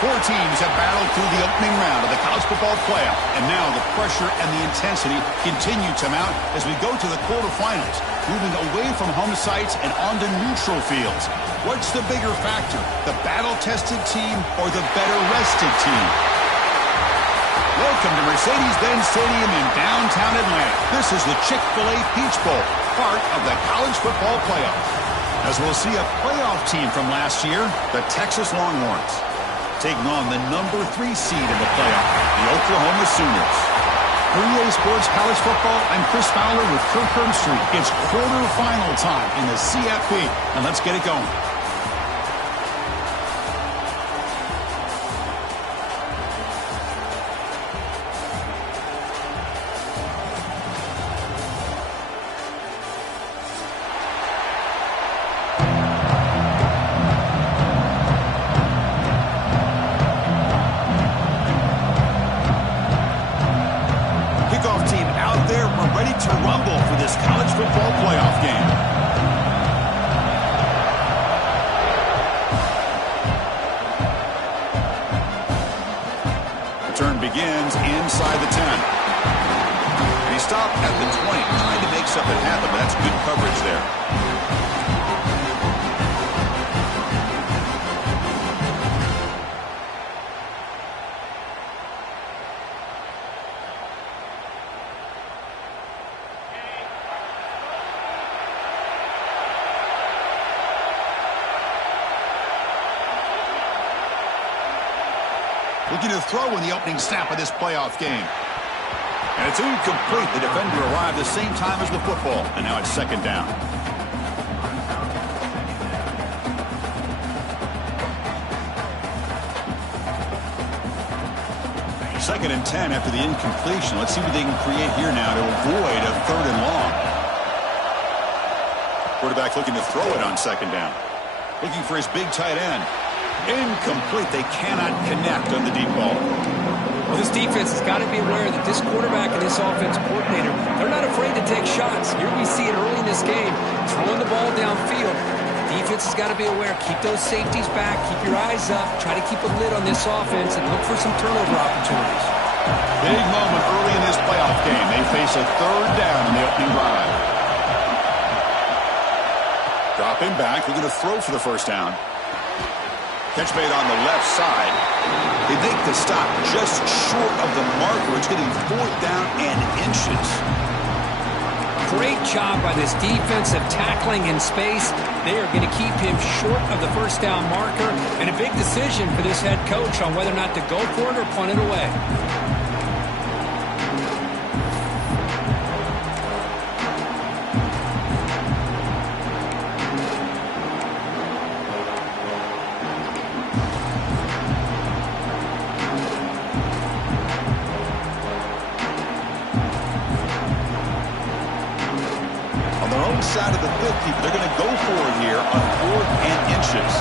Four teams have battled through the opening round of the college football playoff, and now the pressure and the intensity continue to mount as we go to the quarterfinals, moving away from home sites and onto neutral fields. What's the bigger factor, the battle-tested team or the better-rested team? Welcome to Mercedes-Benz Stadium in downtown Atlanta. This is the Chick-fil-A Peach Bowl, part of the college football playoff. As we'll see a playoff team from last year, the Texas Longhorns, taking on the number 3 seed in the playoff, the Oklahoma Sooners. For EA Sports College Football, I'm Chris Fowler with Kirk Herbstreit. It's quarterfinal time in the CFP, and let's get it going. Begins inside the 10. And he stopped at the 20, trying to make something happen, but that's good coverage there. Looking to throw in the opening snap of this playoff game. And it's incomplete. The defender arrived the same time as the football. And now it's second down. Second and 10 after the incompletion. Let's see what they can create here now to avoid a third and long. Quarterback looking to throw it on second down. Looking for his big tight end. Incomplete. They cannot connect on the deep ball. Well, this defense has got to be aware that this quarterback and this offense coordinator, they're not afraid to take shots. Here we see it early in this game, throwing the ball downfield. Defense has got to be aware. Keep those safeties back. Keep your eyes up. Try to keep a lid on this offense and look for some turnover opportunities. Big moment early in this playoff game. They face a third down in the opening drive. Dropping back. Looking to throw for the first down. Catch made on the left side. They make the stop just short of the marker. It's getting 4th down and inches. Great job by this defensive tackling in space. They are going to keep him short of the first down marker. And a big decision for this head coach on whether or not to go for it or punt it away. Side of the 50, they're going to go for it here on 4th and inches.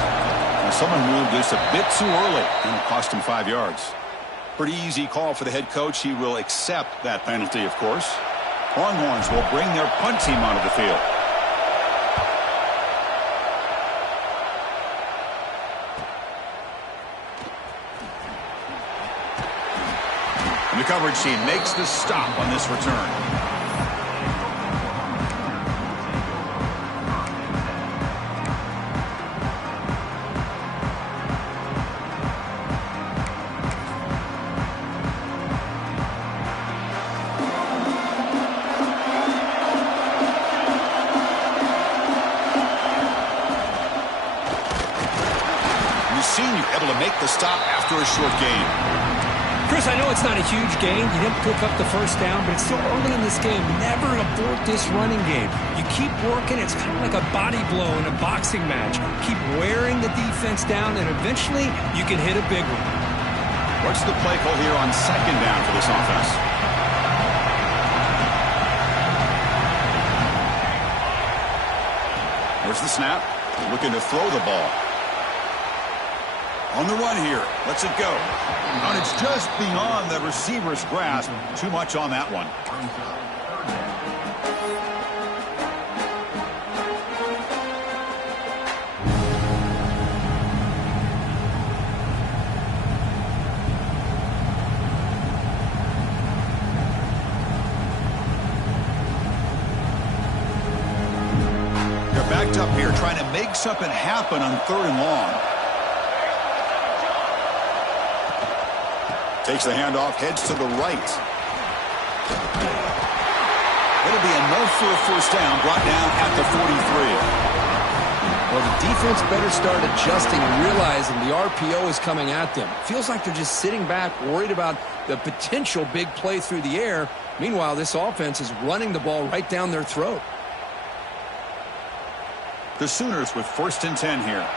Now, someone moved this a bit too early, and it cost him 5 yards. Pretty easy call for the head coach. He will accept that penalty, of course. Longhorns will bring their punt team onto the field. And the coverage team makes the stop on this return. Able to make the stop after a short gain. Chris, I know it's not a huge gain. You didn't pick up the first down, but it's still early in this game. Never abort this running game. You keep working. It's kind of like a body blow in a boxing match. Keep wearing the defense down, and eventually you can hit a big one. What's the play call here on second down for this offense? There's the snap. Looking to throw the ball. On the run here. Lets it go. And it's just beyond the receiver's grasp. Too much on that one. picked up here, trying to make something happen on 3rd and long. Takes the handoff, heads to the right. It'll be enough for a first down, brought down at the 43. Well, the defense better start adjusting and realizing the RPO is coming at them. Feels like they're just sitting back, worried about the potential big play through the air. Meanwhile, this offense is running the ball right down their throat. The Sooners with 1st and 10 here.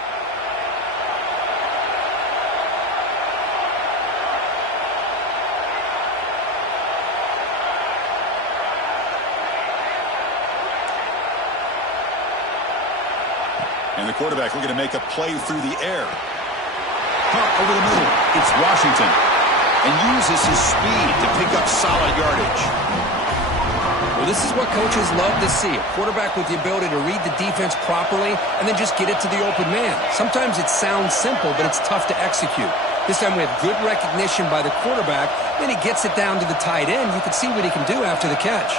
And the quarterback looking to make a play through the air. Caught over the middle. It's Washington. And uses his speed to pick up solid yardage. Well, this is what coaches love to see. A quarterback with the ability to read the defense properly and then just get it to the open man. Sometimes it sounds simple, but it's tough to execute. This time we have good recognition by the quarterback. Then he gets it down to the tight end. You can see what he can do after the catch.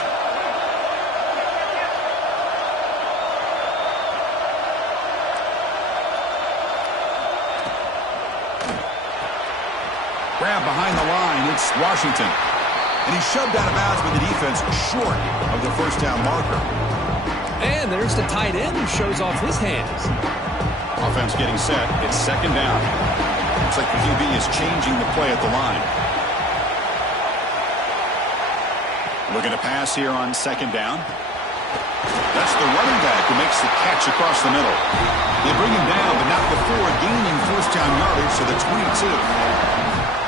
Grab behind the line, it's Washington. And he's shoved out of bounds with the defense short of the first down marker. And there's the tight end who shows off his hands. Offense getting set. It's 2nd down. Looks like the QB is changing the play at the line. Looking to pass here on 2nd down. That's the running back who makes the catch across the middle. They bring him down, but not before gaining first down yardage to the 22.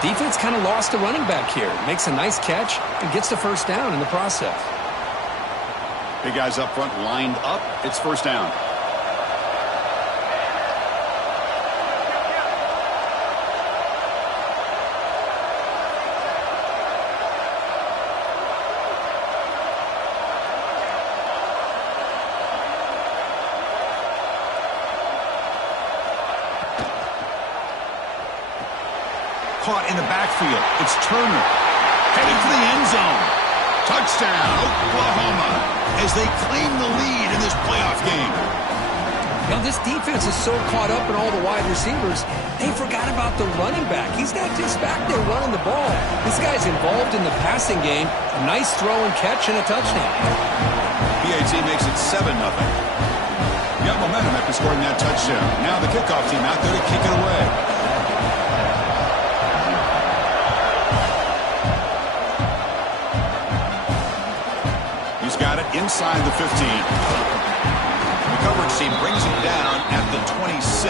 Defense kind of lost a running back here. Makes a nice catch and gets the first down in the process. Big guys up front lined up. It's first down. Caught in the backfield. It's Turner. Headed for the end zone. Touchdown, Oklahoma, as they claim the lead in this playoff game. Now, this defense is so caught up in all the wide receivers, they forgot about the running back. He's not just back there running the ball. This guy's involved in the passing game. A nice throw and catch and a touchdown. PAT makes it 7-0. Got momentum after scoring that touchdown. Now the kickoff team out there to kick it away. He's got it inside the 15. The coverage team brings it down at the 26.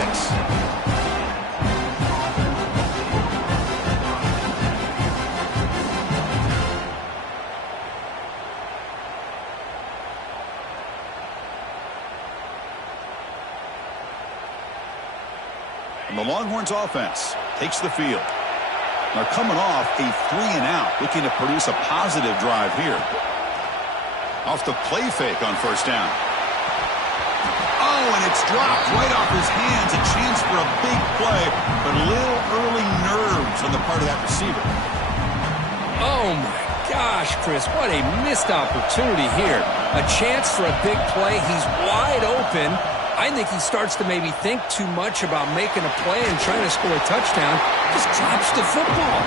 And the Longhorns offense takes the field. They're coming off a 3-and-out, looking to produce a positive drive here. Off the play fake on first down. Oh, and it's dropped right off his hands. A chance for a big play, but a little early nerves on the part of that receiver. Oh, my gosh, Chris, what a missed opportunity here. A chance for a big play. He's wide open. I think he starts to maybe think too much about making a play and trying to score a touchdown. Just drops the football.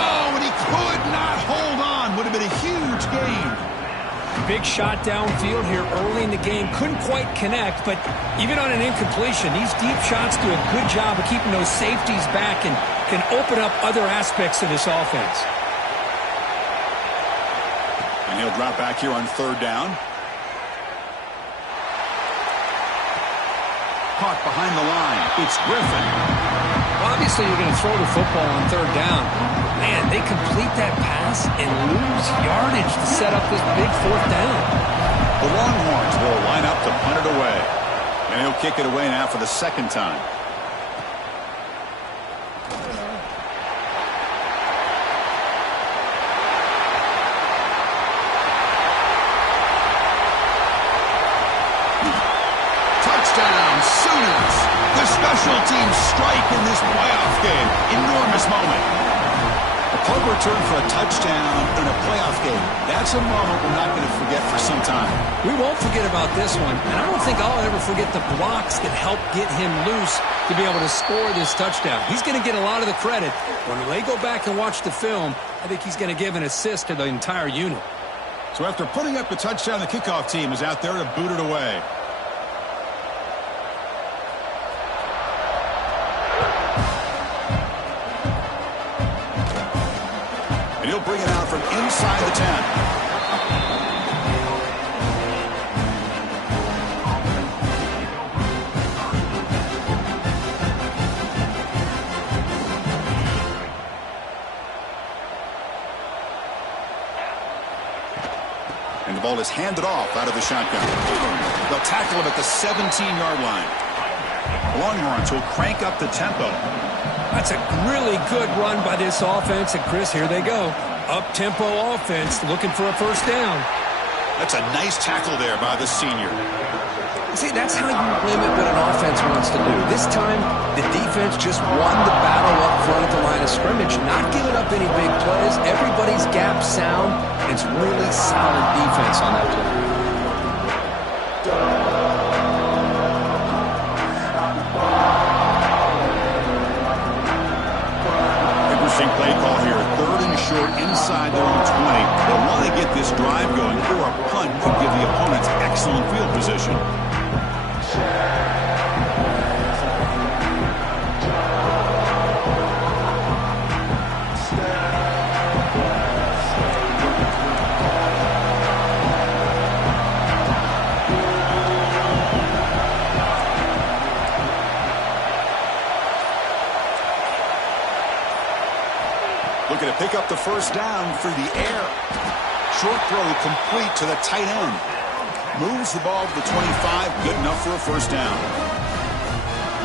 Oh, and he could not hold on. Would have been a huge gain. Big shot downfield here early in the game. Couldn't quite connect, but even on an incompletion, these deep shots do a good job of keeping those safeties back and can open up other aspects of this offense. And he'll drop back here on 3rd down. Caught behind the line. It's Griffin. Well, obviously, you're going to throw the football on 3rd down. Man, they complete that pass and lose yardage to set up this big 4th down. The Longhorns will line up to punt it away. And he'll kick it away now for the 2nd time. Touchdown, Sooners. The special teams strike in this playoff game. Enormous moment. A punt return for a touchdown in a playoff game. That's a moment we're not going to forget for some time. We won't forget about this one, and I don't think I'll ever forget the blocks that helped get him loose to be able to score this touchdown. He's going to get a lot of the credit. When they go back and watch the film, I think he's going to give an assist to the entire unit. So after putting up the touchdown, the kickoff team is out there to boot it away. And he'll bring it out from inside the 10. And the ball is handed off out of the shotgun. They'll tackle him at the 17-yard line. Longhorns will crank up the tempo. That's a really good run by this offense. And, Chris, here they go. Up-tempo offense looking for a first down. That's a nice tackle there by the senior. See, that's how you limit what an offense wants to do. This time, the defense just won the battle up front at the line of scrimmage, not giving up any big plays. Everybody's gap sound, and it's really solid defense on that play. Interesting play call here. 3rd and short inside their own 20. They'll want to get this drive going, or a punt could give the opponents excellent field position. Looking to pick up the first down through the air. Short throw complete to the tight end. Moves the ball to the 25, good enough for a first down.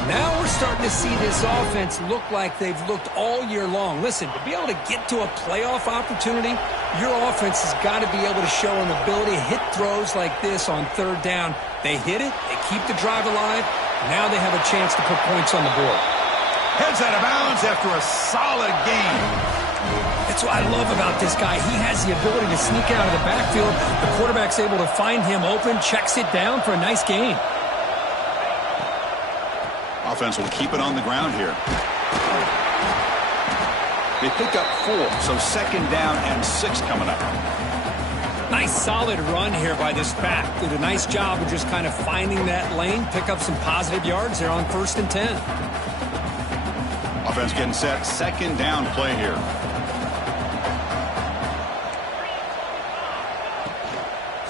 Now we're starting to see this offense look like they've looked all year long. Listen, to be able to get to a playoff opportunity, your offense has got to be able to show an ability to hit throws like this on 3rd down. They hit it, they keep the drive alive, now they have a chance to put points on the board. Heads out of bounds after a solid game. That's what I love about this guy. He has the ability to sneak out of the backfield. The quarterback's able to find him open, checks it down for a nice gain. Offense will keep it on the ground here. They pick up 4, so 2nd down and 6 coming up. Nice solid run here by this back. Did a nice job of just kind of finding that lane, pick up some positive yards there on 1st and 10. Offense getting set, 2nd down play here.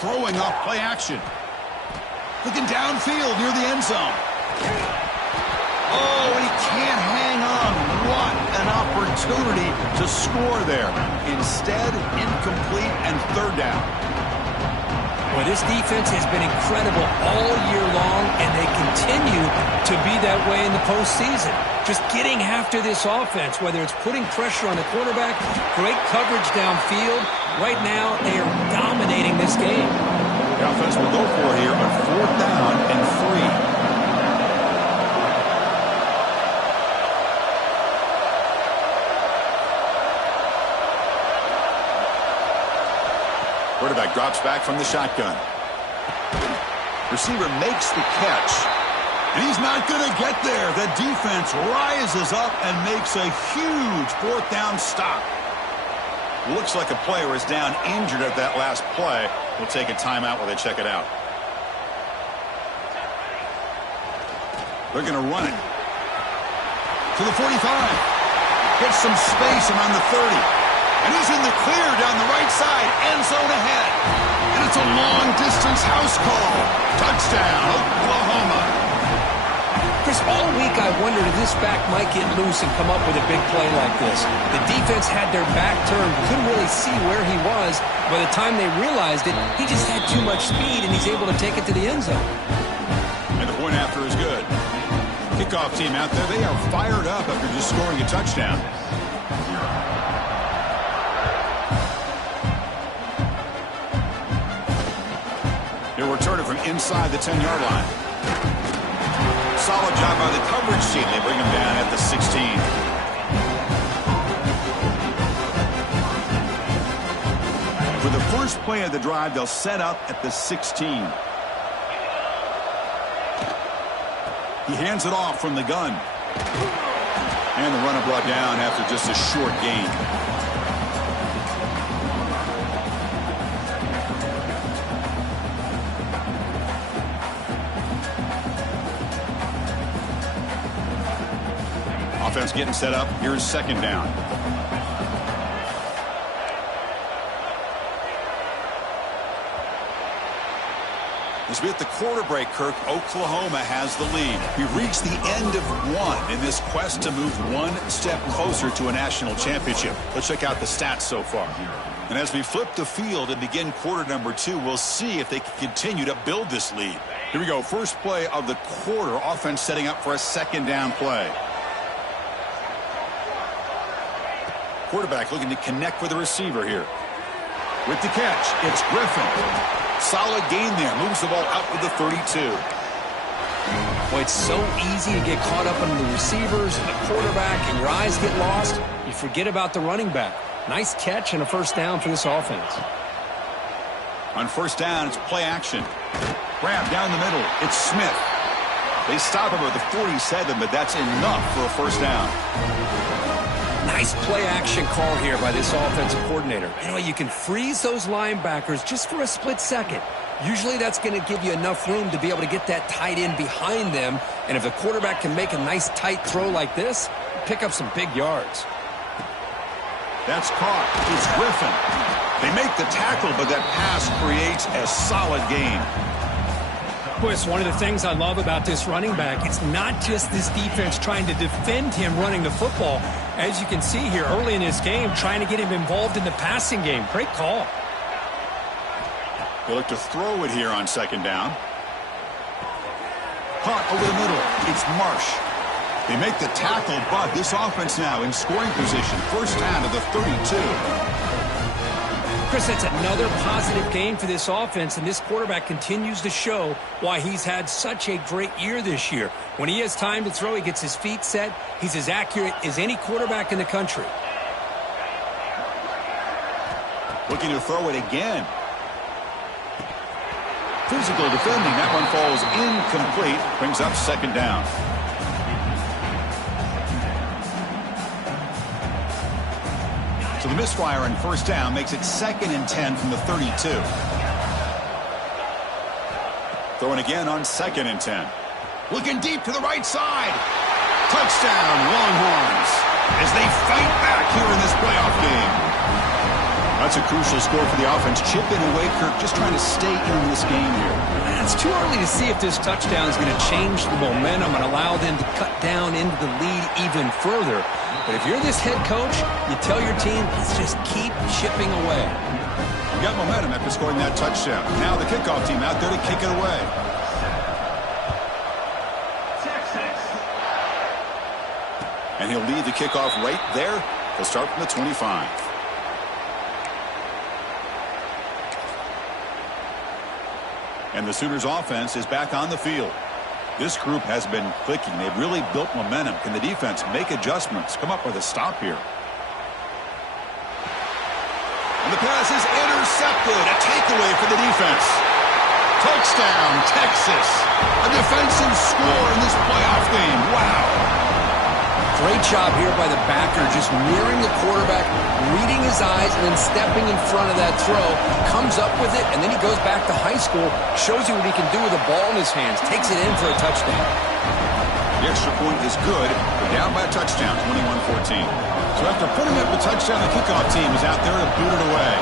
Throwing off play action. Looking downfield near the end zone. Oh, he can't hang on. What an opportunity to score there. Instead, incomplete and 3rd down. Well, this defense has been incredible all year long, and they continue to be that way in the postseason. Just getting after this offense, whether it's putting pressure on the quarterback, great coverage downfield. Right now, they are dominating this game. The offense will go for it here on 4th down and 3. Quarterback drops back from the shotgun. Receiver makes the catch. And he's not going to get there. The defense rises up and makes a huge 4th down stop. Looks like a player is down injured at that last play. We'll take a timeout while they check it out. They're going to run it to the 45. Gets some space around the 30. And he's in the clear down the right side. End zone ahead. And it's a long-distance house call. Touchdown, Oklahoma. Chris, all week I wondered if this back might get loose and come up with a big play like this. The defense had their back turned, couldn't really see where he was. By the time they realized it, he just had too much speed, and he's able to take it to the end zone. And the point after is good. Kickoff team out there, they are fired up after just scoring a touchdown. He'll return it from inside the 10-yard line. Solid job by the coverage team. They bring him down at the 16. first play of the drive, they'll set up at the 16. He hands it off from the gun. And the runner brought down after just a short gain. Offense getting set up. Here's second down. As we hit the quarter break, Kirk, Oklahoma has the lead. We've reached the end of one in this quest to move one step closer to a national championship. Let's check out the stats so far. And as we flip the field and begin quarter number 2, we'll see if they can continue to build this lead. Here we go. First play of the quarter. Offense setting up for a second down play. Quarterback looking to connect with the receiver here. With the catch, it's Griffin. Solid gain there. Moves the ball out to the 32. Boy, it's so easy to get caught up on the receivers and the quarterback, and your eyes get lost. You forget about the running back. Nice catch and a first down for this offense. On first down, it's play action. Grab down the middle. It's Smith. They stop him at the 47, but that's enough for a first down. Nice play-action call here by this offensive coordinator. You know, you can freeze those linebackers just for a split second. Usually that's going to give you enough room to be able to get that tight end behind them. And if the quarterback can make a nice tight throw like this, pick up some big yards. That's caught. It's Griffin. They make the tackle, but that pass creates a solid gain. Boy, it's one of the things I love about this running back. It's not just this defense trying to defend him running the football. As you can see here early in this game, trying to get him involved in the passing game. Great call. They look to throw it here on second down. Caught over the middle. It's Marsh. They make the tackle, but this offense now in scoring position. First down to the 32. Chris, that's another positive game for this offense, and this quarterback continues to show why he's had such a great year this year. When he has time to throw, he gets his feet set. He's as accurate as any quarterback in the country. Looking to throw it again. Physical defending. That one falls incomplete. Brings up second down. So the misfire on first down makes it 2nd and 10 from the 32. Throwing again on 2nd and 10. Looking deep to the right side. Touchdown, Longhorns, as they fight back here in this playoff game. That's a crucial score for the offense. Chipping away, Kirk, just trying to stay in this game here. It's too early to see if this touchdown is going to change the momentum and allow them to cut down into the lead even further. But if you're this head coach, you tell your team, let's just keep chipping away. You got momentum after scoring that touchdown. Now the kickoff team out there to kick it away. And he'll lead the kickoff right there. He'll start from the 25. And the Sooners offense is back on the field. This group has been clicking. They've really built momentum. Can the defense make adjustments? Come up with a stop here. And the pass is intercepted. A takeaway for the defense. Touchdown, Texas. A defensive score in this playoff game. Wow. Great job here by the backer, just mirroring the quarterback, reading his eyes, and then stepping in front of that throw. Comes up with it, and then he goes back to high school, shows you what he can do with the ball in his hands, takes it in for a touchdown. The extra point is good. They're down by a touchdown, 21-14. So after putting up the touchdown, the kickoff team is out there to boot it away.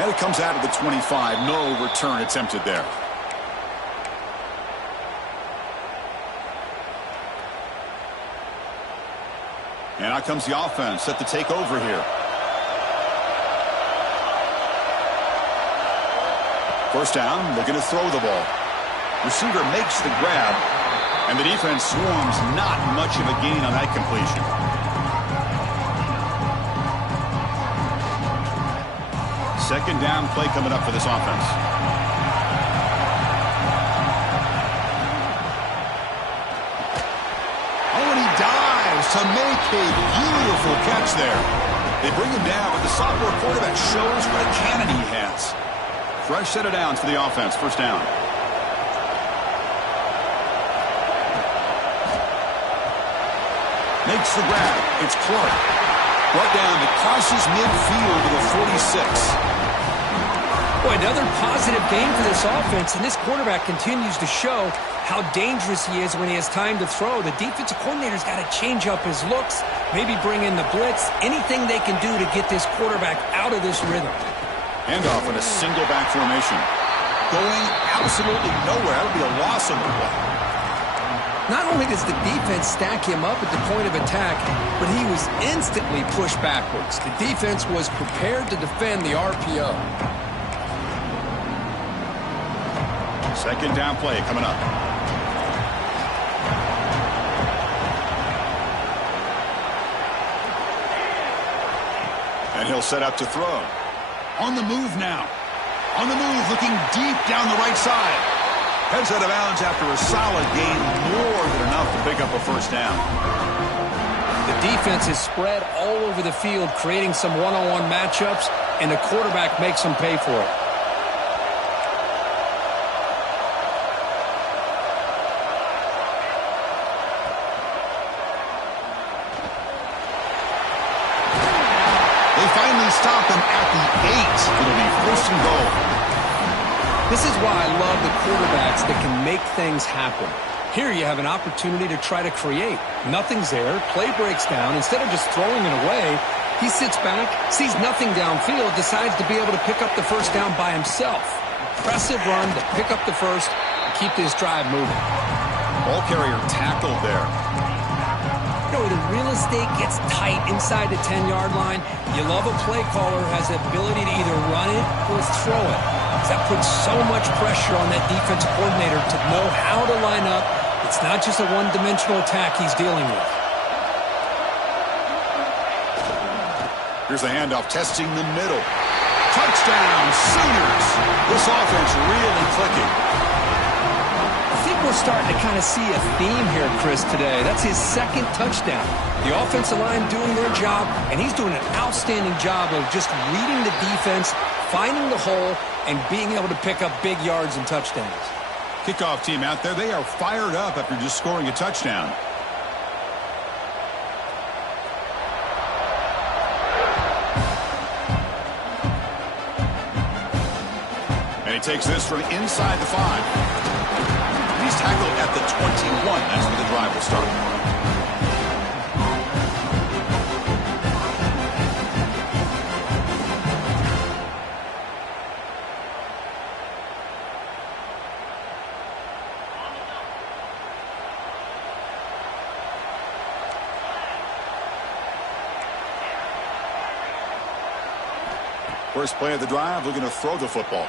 And it comes out of the 25. No return attempted there. And out comes the offense, set to take over here. First down, looking to throw the ball. Receiver makes the grab, and the defense swarms. Not much of a gain on that completion. Second down play coming up for this offense. Oh, and he dives to make a beautiful catch there. They bring him down, but the sophomore quarterback shows what a cannon he has. Fresh set of downs for the offense. First down. Makes the grab. It's Clark. Brought down. It crosses midfield to the 46. Boy, another positive game for this offense, and this quarterback continues to show how dangerous he is when he has time to throw. The defensive coordinator's got to change up his looks, maybe bring in the blitz, anything they can do to get this quarterback out of this rhythm. Handoff in a single back formation. Going absolutely nowhere. That'll be a loss on the play. Not only does the defense stack him up at the point of attack, but he was instantly pushed backwards. The defense was prepared to defend the RPO. Second down play coming up. And he'll set up to throw. On the move now. On the move, looking deep down the right side. Heads out of bounds after a solid gain, more than enough to pick up a first down. The defense is spread all over the field, creating some one-on-one matchups, and the quarterback makes them pay for it. Stop him at the 8. It'll be first and goal. This is why I love the quarterbacks that can make things happen. Here you have an opportunity to try to create. Nothing's there. Play breaks down. Instead of just throwing it away, he sits back, sees nothing downfield, decides to be able to pick up the first down by himself. Impressive run to pick up the first and keep this drive moving. Ball carrier tackled there. You know, the real estate gets tight inside the 10-yard line. You love a play caller who has the ability to either run it or throw it. That puts so much pressure on that defensive coordinator to know how to line up. It's not just a one-dimensional attack he's dealing with. Here's the handoff, testing the middle. Touchdown, Sooners! This offense really clicking. I think we're starting to kind of see a theme here, Chris, today. That's his second touchdown. The offensive line doing their job, and he's doing an outstanding job of just reading the defense, finding the hole, and being able to pick up big yards and touchdowns. Kickoff team out there, they are fired up after just scoring a touchdown. And he takes this from inside the 5. He's tackled at the 21. That's where the drive will start. First play of the drive, looking to throw the football.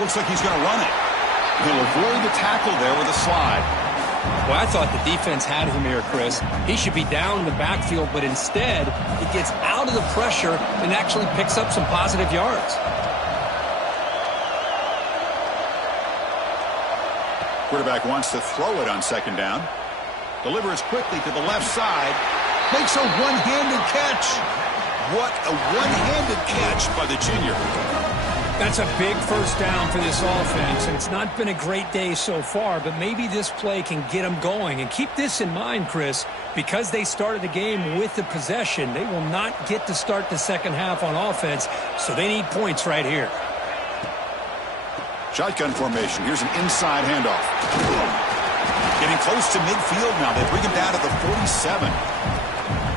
Looks like he's going to run it. He'll avoid the tackle there with a slide. Well, I thought the defense had him here, Chris. He should be down in the backfield, but instead, he gets out of the pressure and actually picks up some positive yards. Quarterback wants to throw it on second down. Delivers quickly to the left side. Makes a one-handed catch. What a one-handed catch by the junior. That's a big first down for this offense, and it's not been a great day so far, but maybe this play can get them going. And keep this in mind, Chris, because they started the game with the possession, they will not get to start the second half on offense, so they need points right here. Shotgun formation. Here's an inside handoff. Getting close to midfield now. They bring him down to the 47.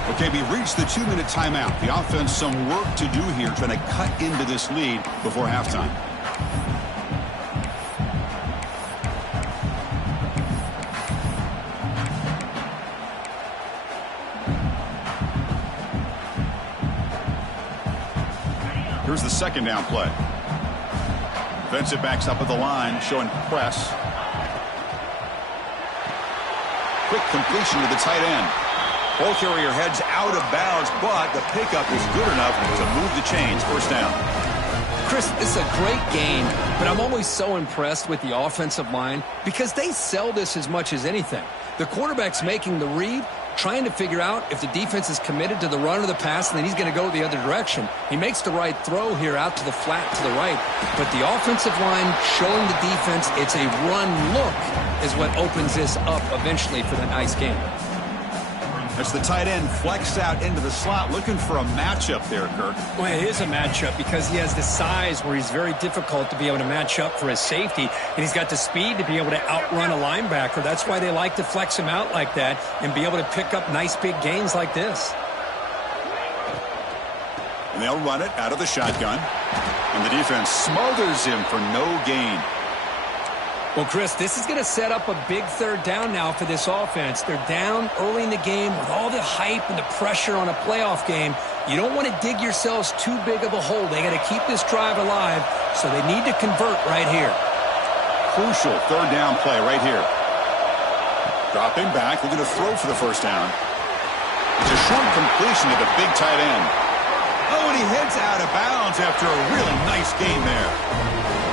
Okay, we reached the 2-minute timeout. The offense some work to do here, trying to cut into this lead before halftime. Here's the second down play. Defensive backs up at the line, showing press. Quick completion to the tight end. Ball carrier heads out of bounds, but the pickup is good enough to move the chains. First down. Chris, it's a great game, but I'm always so impressed with the offensive line because they sell this as much as anything. The quarterback's making the read, trying to figure out if the defense is committed to the run or the pass, and then he's going to go the other direction. He makes the right throw here out to the flat to the right, but the offensive line showing the defense it's a run look is what opens this up eventually for the nice game. As the tight end flexed out into the slot, looking for a matchup there, Kirk. Well, it is a matchup because he has the size where he's very difficult to be able to match up for his safety, and he's got the speed to be able to outrun a linebacker. That's why they like to flex him out like that and be able to pick up nice big gains like this. And they'll run it out of the shotgun, and the defense smothers him for no gain. Well, Chris, this is going to set up a big third down now for this offense. They're down early in the game with all the hype and the pressure on a playoff game. You don't want to dig yourselves too big of a hole. They got to keep this drive alive, so they need to convert right here. Crucial third down play right here. Dropping back, looking to throw for the first down. It's a short completion to the big tight end. Oh, and he heads out of bounds after a really nice game there.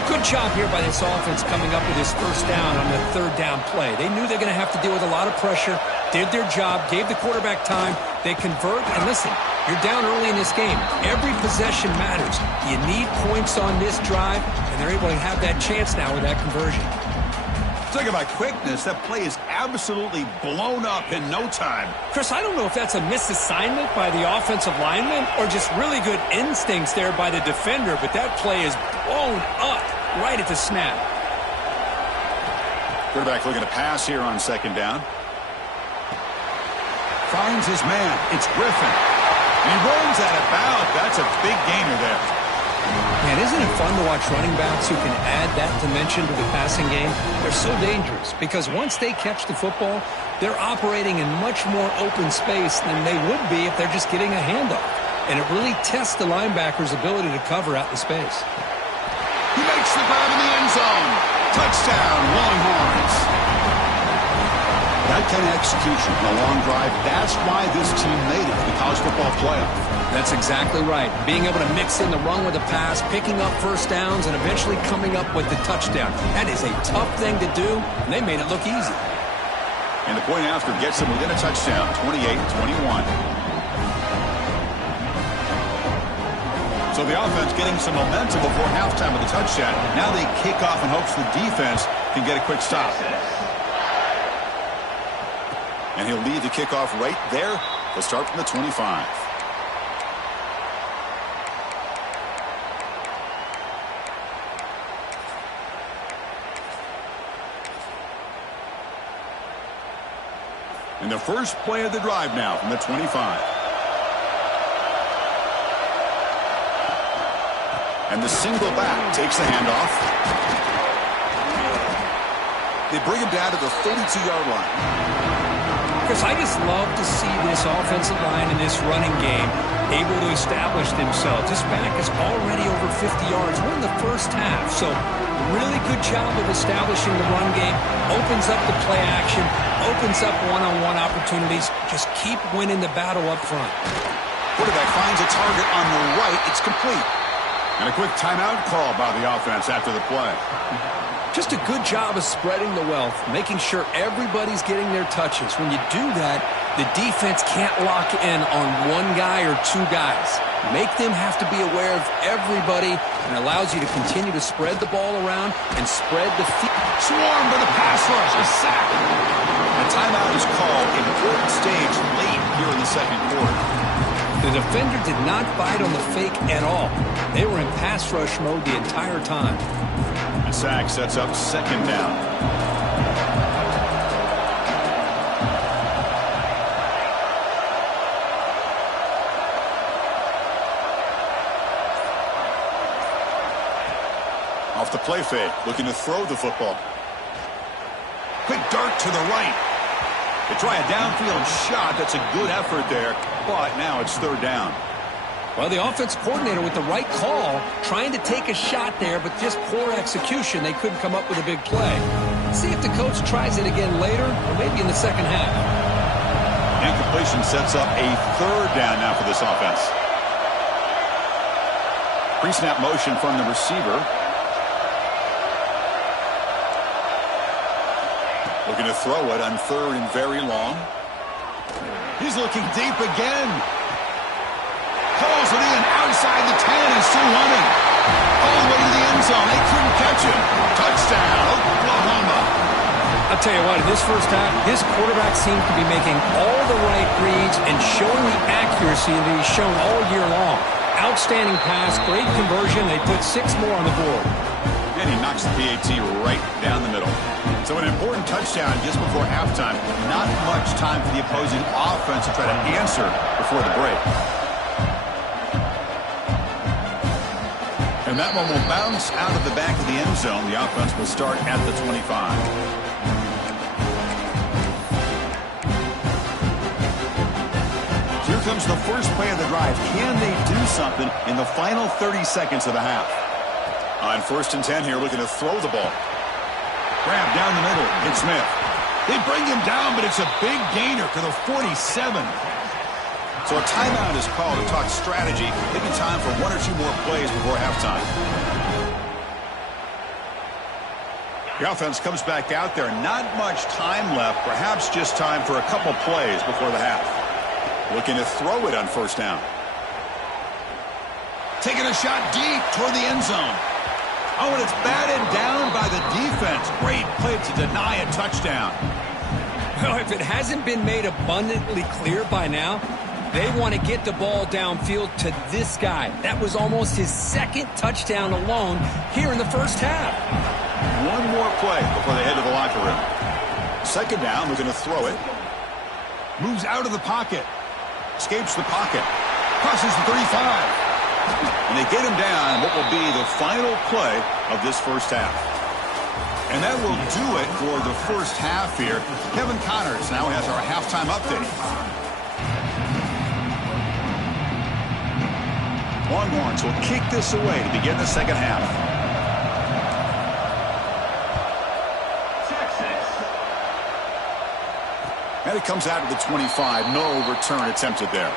Good job here by this offense coming up with his first down on the third down play. They knew they're going to have to deal with a lot of pressure, did their job, gave the quarterback time. They convert, and listen, you're down early in this game. Every possession matters. You need points on this drive, and they're able to have that chance now with that conversion. Talk about quickness. That play is absolutely blown up in no time. Chris, I don't know if that's a misassignment by the offensive lineman or just really good instincts there by the defender, but that play is blown up right at the snap. Quarterback looking to pass here on second down. Finds his man. It's Griffin. And he runs out of bounds. That's a big gainer there. Man, isn't it fun to watch running backs who can add that dimension to the passing game? They're so dangerous because once they catch the football, they're operating in much more open space than they would be if they're just getting a handoff. And it really tests the linebacker's ability to cover out the space. He makes the grab in the end zone. Touchdown, Longhorns. That kind of execution in a long drive, that's why this team made it to the college football playoff. That's exactly right. Being able to mix in the run with the pass, picking up first downs, and eventually coming up with the touchdown. That is a tough thing to do, and they made it look easy. And the point after gets them within a touchdown, 28-21. So the offense getting some momentum before halftime with the touchdown. Now they kick off in hopes the defense can get a quick stop. And he'll lead the kickoff right there. They'll start from the 25. And the first play of the drive now from the 25. And the single back takes the handoff. They bring him down to the 32-yard line. Chris, I just love to see this offensive line in this running game able to establish themselves. This back is already over 50 yards. We're in the first half, so really good job of establishing the run game. Opens up the play action, opens up one-on-one opportunities. Just keep winning the battle up front. Quarterback finds a target on the right. It's complete. And a quick timeout call by the offense after the play. Just a good job of spreading the wealth, making sure everybody's getting their touches. When you do that, the defense can't lock in on one guy or two guys. Make them have to be aware of everybody, and allows you to continue to spread the ball around and spread the field. Swarm to the pass rush, a sack. The timeout is called in the third stage late here in the second quarter. The defender did not bite on the fake at all. They were in pass rush mode the entire time. The sack sets up second down. Off the play fake, looking to throw the football. Quick dart to the right. They try a downfield shot. That's a good effort there, but now it's third down. Well, the offense coordinator with the right call, trying to take a shot there, but just poor execution. They couldn't come up with a big play. See if the coach tries it again later, or maybe in the second half. Incompletion sets up a third down now for this offense. Pre-snap motion from the receiver. Looking to throw it on third and very long. He's looking deep again. Pulls it in outside the 10 and still running. All the way to the end zone. They couldn't catch him. Touchdown, Oklahoma. I'll tell you what, in this first half, his quarterback seemed to be making all the right reads and showing the accuracy that he's shown all year long. Outstanding pass, great conversion. They put 6 more on the board. And he knocks the PAT right down the middle. So an important touchdown just before halftime. Not much time for the opposing offense to try to answer before the break. And that one will bounce out of the back of the end zone. The offense will start at the 25. Here comes the first play of the drive. Can they do something in the final 30 seconds of the half? On 1st and 10 here, looking to throw the ball. Grab down the middle. It's Smith. They bring him down, but it's a big gainer to the 47. So a timeout is called to talk strategy. Maybe time for 1 or 2 more plays before halftime. The offense comes back out there. Not much time left. Perhaps just time for a couple plays before the half. Looking to throw it on 1st down. Taking a shot deep toward the end zone. Oh, and it's batted down by the defense. Great play to deny a touchdown. Well, if it hasn't been made abundantly clear by now, they want to get the ball downfield to this guy. That was almost his 2nd touchdown alone here in the first half. 1 more play before they head to the locker room. 2nd down, looking to throw it. Moves out of the pocket. Escapes the pocket. Crosses the 35. And they get him down what will be the final play of this first half. And that will do it for the first half here. Kevin Connors now has our halftime update. Longhorns will kick this away to begin the second half. And it comes out of the 25. No return attempted there.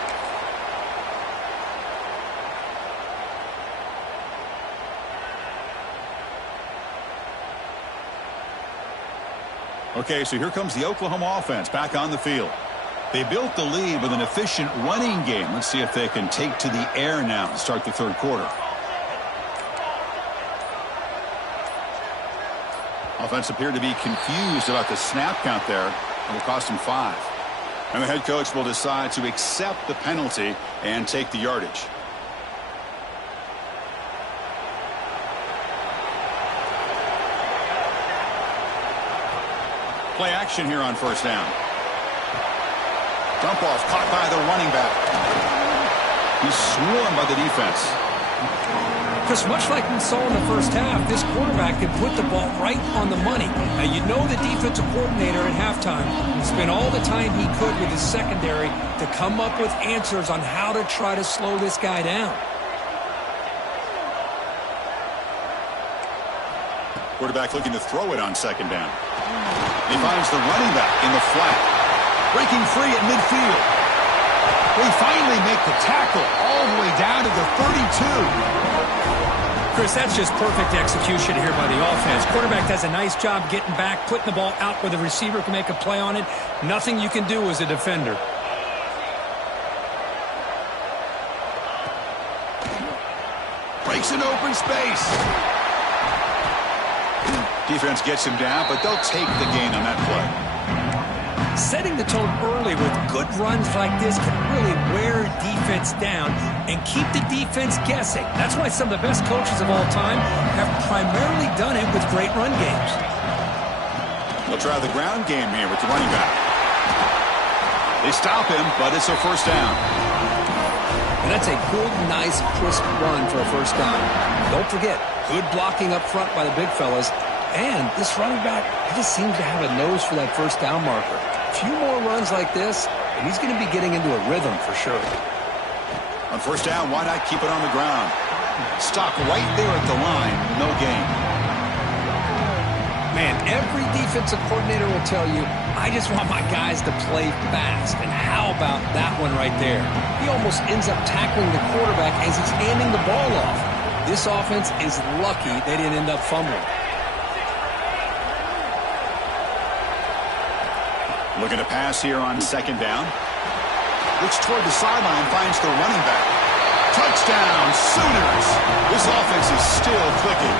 Okay, so here comes the Oklahoma offense back on the field. They built the lead with an efficient running game. Let's see if they can take to the air now to start the 3rd quarter. Offense appeared to be confused about the snap count there. It will cost him 5. And the head coach will decide to accept the penalty and take the yardage. Play action here on 1st down. Dump off caught by the running back. He's swarmed by the defense. Chris, much like we saw in the first half, this quarterback can put the ball right on the money. Now, you know the defensive coordinator at halftime spent all the time he could with his secondary to come up with answers on how to try to slow this guy down. Quarterback looking to throw it on 2nd down. He finds the running back in the flat. Breaking free at midfield. They finally make the tackle all the way down to the 32. Chris, that's just perfect execution here by the offense. Quarterback does a nice job getting back, putting the ball out where the receiver can make a play on it. Nothing you can do as a defender. Breaks an open space. Defense gets him down, but they'll take the gain on that play. Setting the tone early with good runs like this can really wear defense down and keep the defense guessing. That's why some of the best coaches of all time have primarily done it with great run games. They'll try the ground game here with the running back. They stop him, but it's a 1st down. And that's a good, nice, crisp run for a 1st down. Don't forget, good blocking up front by the big fellas. And this running back, he just seems to have a nose for that 1st down marker. A few more runs like this, and he's going to be getting into a rhythm for sure. On 1st down, why not keep it on the ground? Stop right there at the line. No gain. Man, every defensive coordinator will tell you, I just want my guys to play fast. And how about that one right there? He almost ends up tackling the quarterback as he's handing the ball off. This offense is lucky they didn't end up fumbling. Looking to pass here on 2nd down. looks toward the sideline, finds the running back. Touchdown, Sooners! This offense is still clicking.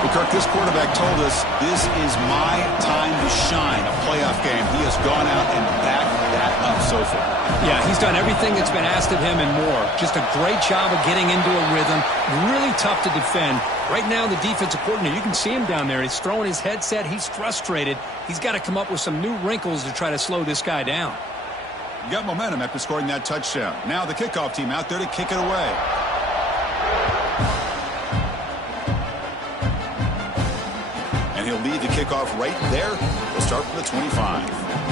But Kirk, this quarterback told us this is my time to shine, a playoff game. He has gone out and backed that up so far. Yeah, he's done everything that's been asked of him and more. Just a great job of getting into a rhythm. Really tough to defend. Right now, the defensive coordinator, you can see him down there. He's throwing his headset. He's frustrated. He's got to come up with some new wrinkles to try to slow this guy down. Got momentum after scoring that touchdown. Now the kickoff team out there to kick it away. And he'll lead the kickoff right there. He'll start from the 25.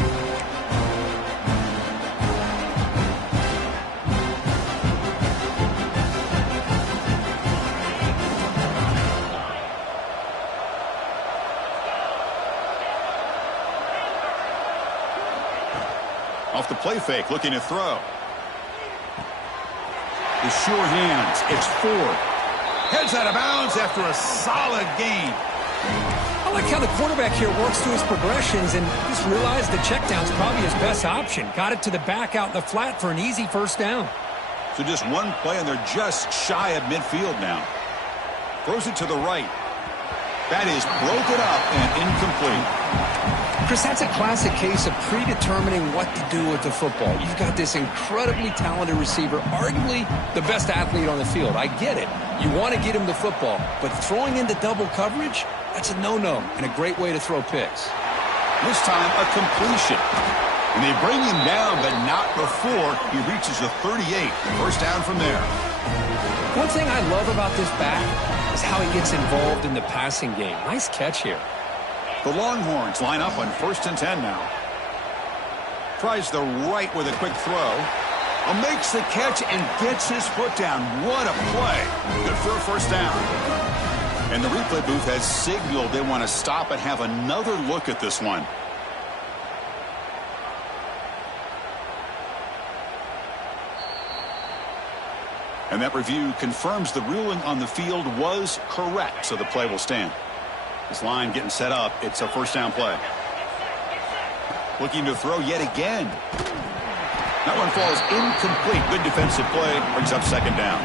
Off the play fake, looking to throw. The sure hands. It's Ford. Heads out of bounds after a solid gain. I like how the quarterback here works through his progressions and just realized the check down's probably his best option. Got it to the back out in the flat for an easy first down. So just one play, and they're just shy of midfield now. Throws it to the right. That is broken up and incomplete. Chris, that's a classic case of predetermining what to do with the football. You've got this incredibly talented receiver, arguably the best athlete on the field. I get it. You want to get him the football, but throwing into double coverage, that's a no-no and a great way to throw picks. This time, a completion. And they bring him down, but not before he reaches the 38. First down from there. One thing I love about this back is how he gets involved in the passing game. Nice catch here. The Longhorns line up on 1st and 10 now. Tries the right with a quick throw. Makes the catch and gets his foot down. What a play. Good for a first down. And the replay booth has signaled they want to stop and have another look at this one. And that review confirms the ruling on the field was correct, so the play will stand. This line getting set up. It's a first down play. Looking to throw yet again. That one falls incomplete. Good defensive play. Brings up second down.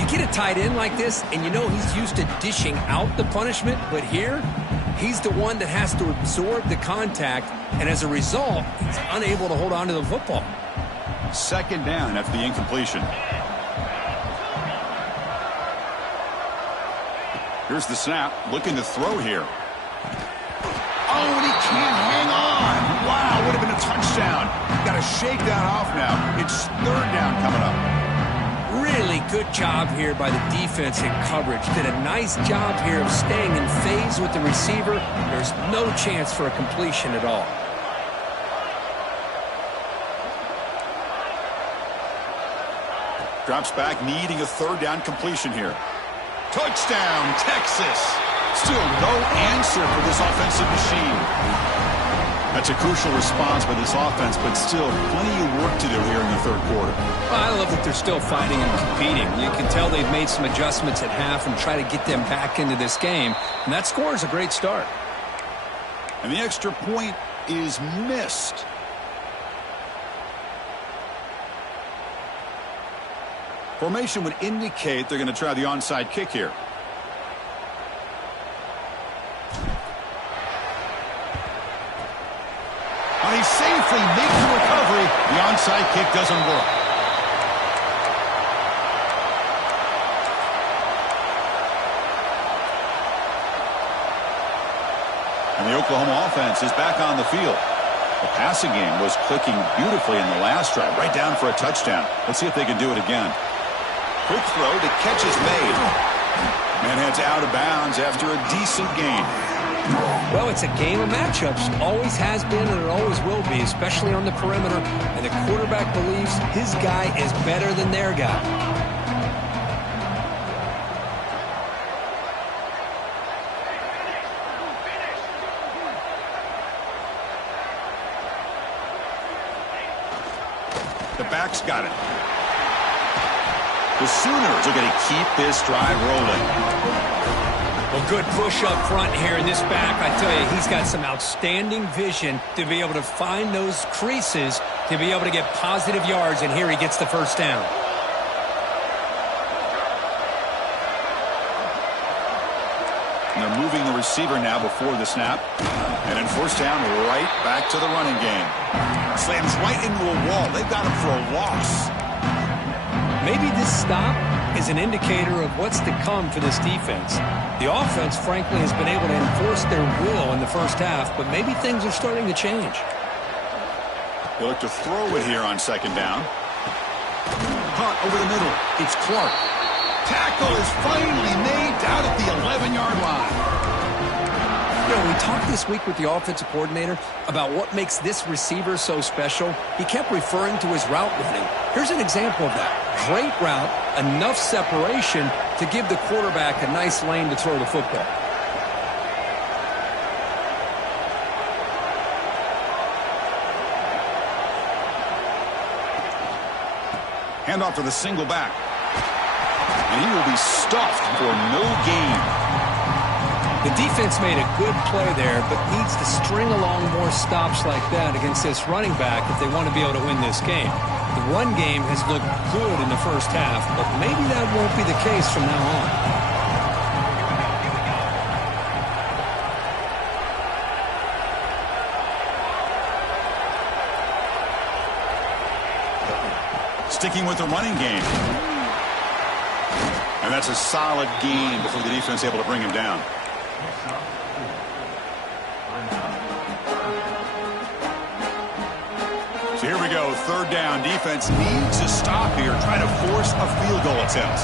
You get a tight end like this, and you know he's used to dishing out the punishment, but here, he's the one that has to absorb the contact, and as a result, he's unable to hold on to the football. Second down after the incompletion. Here's the snap, looking to throw here. Oh, and he can't hang on. Wow, would have been a touchdown. Got to shake that off now. It's third down coming up. Really good job here by the defense in coverage. Did a nice job here of staying in phase with the receiver. There's no chance for a completion at all. Drops back, needing a third down completion here. Touchdown, Texas. Still no answer for this offensive machine. That's a crucial response by this offense, but still plenty of work to do here in the third quarter. Well, I love that they're still fighting and competing. You can tell they've made some adjustments at half and try to get them back into this game. And that score is a great start. And the extra point is missed. Formation would indicate they're going to try the onside kick here. And he safely makes the recovery. The onside kick doesn't work. And the Oklahoma offense is back on the field. The passing game was clicking beautifully in the last drive, right down for a touchdown. Let's see if they can do it again. Quick throw, the catch is made. Man heads out of bounds after a decent gain. Well, it's a game of matchups. Always has been and it always will be, especially on the perimeter. And the quarterback believes his guy is better than their guy. The back's got it. The Sooners are going to keep this drive rolling. Well, good push up front here in this back. I tell you, he's got some outstanding vision to be able to find those creases to be able to get positive yards, and here he gets the first down. And they're moving the receiver now before the snap. And in first down, right back to the running game. Slams right into a wall. They've got him for a loss. Maybe this stop is an indicator of what's to come for this defense. The offense, frankly, has been able to enforce their will in the first half, but maybe things are starting to change. They look to throw it here on second down. Caught over the middle. It's Clark. Tackle is finally made down at the 11-yard line. You know, we talked this week with the offensive coordinator about what makes this receiver so special. He kept referring to his route running. Here's an example of that. Great route, enough separation to give the quarterback a nice lane to throw the football. Handoff to the single back. And he will be stuffed for no gain. The defense made a good play there, but needs to string along more stops like that against this running back if they want to be able to win this game. The run game has looked good in the first half, but maybe that won't be the case from now on. Sticking with the running game. And that's a solid gain before the defense is able to bring him down. So here we go, third down. Defense needs a stop here, trying to force a field goal attempt.